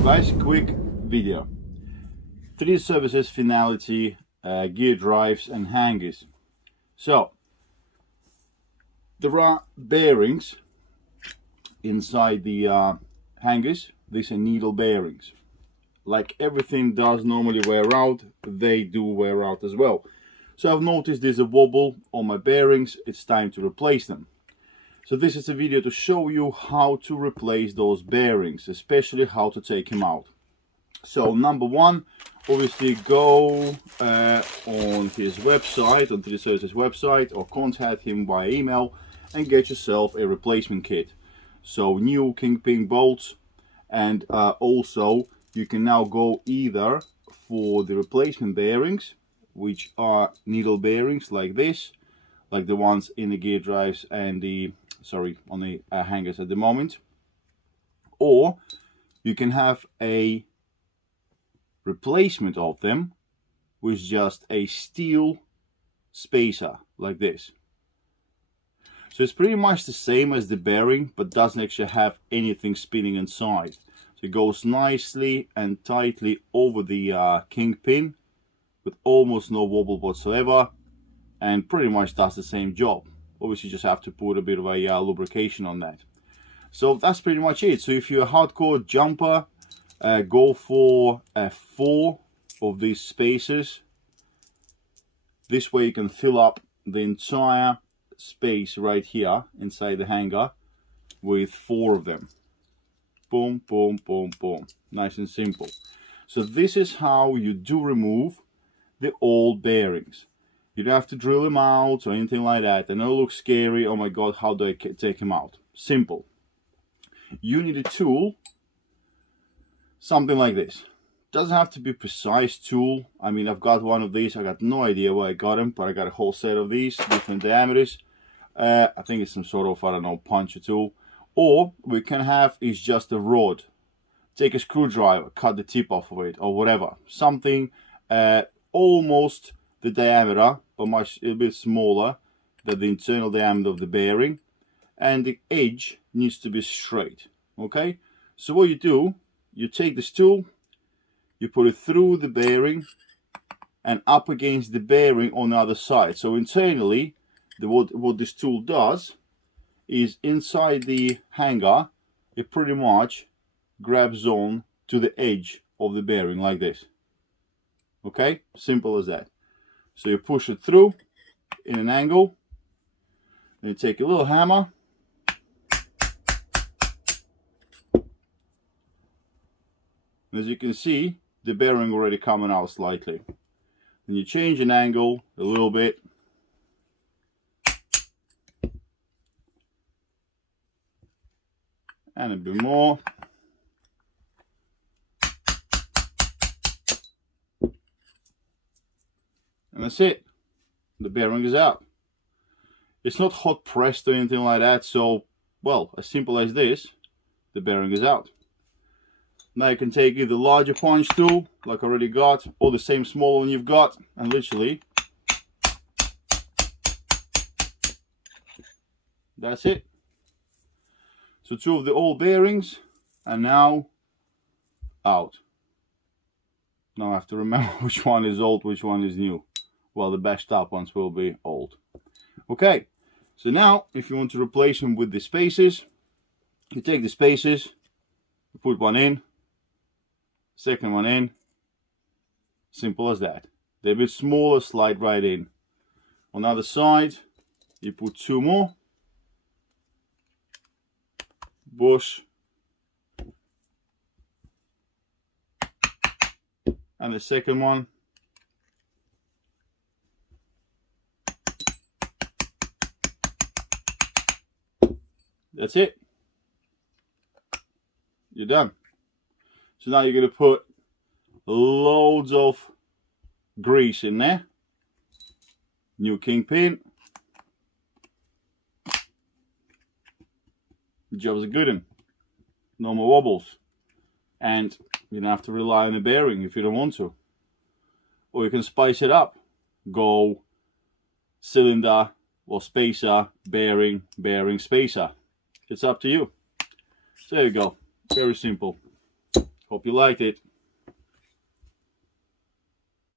Hello guys, quick video. 3 services, Finality, gear drives and hangers. So there are bearings inside the hangers. These are needle bearings. Like everything does normally wear out, they do wear out as well. So I've noticed there's a wobble on my bearings. It's time to replace them. So this is a video to show you how to replace those bearings, especially how to take them out. So number one, obviously go on his website, on 3 Services website, or contact him via email and get yourself a replacement kit. So new kingpin bolts, and also you can now go either for the replacement bearings, which are needle bearings like this, like the ones in the gear drives and the on the hangers at the moment, or you can have a replacement of them with just a steel spacer like this. So it's pretty much the same as the bearing, but doesn't actually have anything spinning inside. So it goes nicely and tightly over the kingpin with almost no wobble whatsoever, and pretty much does the same job. Obviously you just have to put a bit of a lubrication on that. So that's pretty much it. So if you're a hardcore jumper, go for 4 of these spacers. This way you can fill up the entire space right here inside the hanger with 4 of them. Boom, boom, boom, boom. Nice and simple. So this is how you do remove the old bearings. You don't have to drill them out or anything like that. I know it looks scary. Oh my god, how do I take them out? Simple. You need a tool, something like this. Doesn't have to be a precise tool. I mean, I've got one of these. I got no idea where I got them, but I got a whole set of these, different diameters. I think it's some sort of, I don't know, puncher tool. Or we can have is just a rod. Take a screwdriver, cut the tip off of it, or whatever. Something almost the diameter, but a bit smaller than the internal diameter of the bearing, and the edge needs to be straight. Okay, so what you do, you take this tool, you put it through the bearing and up against the bearing on the other side. So internally, what this tool does is inside the hanger, it pretty much grabs on to the edge of the bearing like this. Okay, simple as that. So you push it through in an angle, then you take a little hammer, as you can see, the bearing already coming out slightly. Then you change an angle a little bit, and a bit more. And that's it. The bearing is out. It's not hot pressed or anything like that, so, well, as simple as this, the bearing is out. Now you can take either larger punch tool, like I already got, or the same small one you've got, and literally, that's it. So 2 of the old bearings are now out. Now I have to remember which one is old, which one is new. Well, the best up ones will be old. Okay, so now if you want to replace them with the spacers, you take the spacers, you put one in, second one in, simple as that. They're a bit smaller, slide right in. On the other side, you put 2 more, bush, and the second one. That's it. You're done. So now you're going to put loads of grease in there. New kingpin. Job's a good one. No more wobbles. And you don't have to rely on the bearing if you don't want to. Or you can spice it up. Go cylinder or spacer, bearing, bearing, spacer. It's up to you. So there you go. Very simple. Hope you liked it.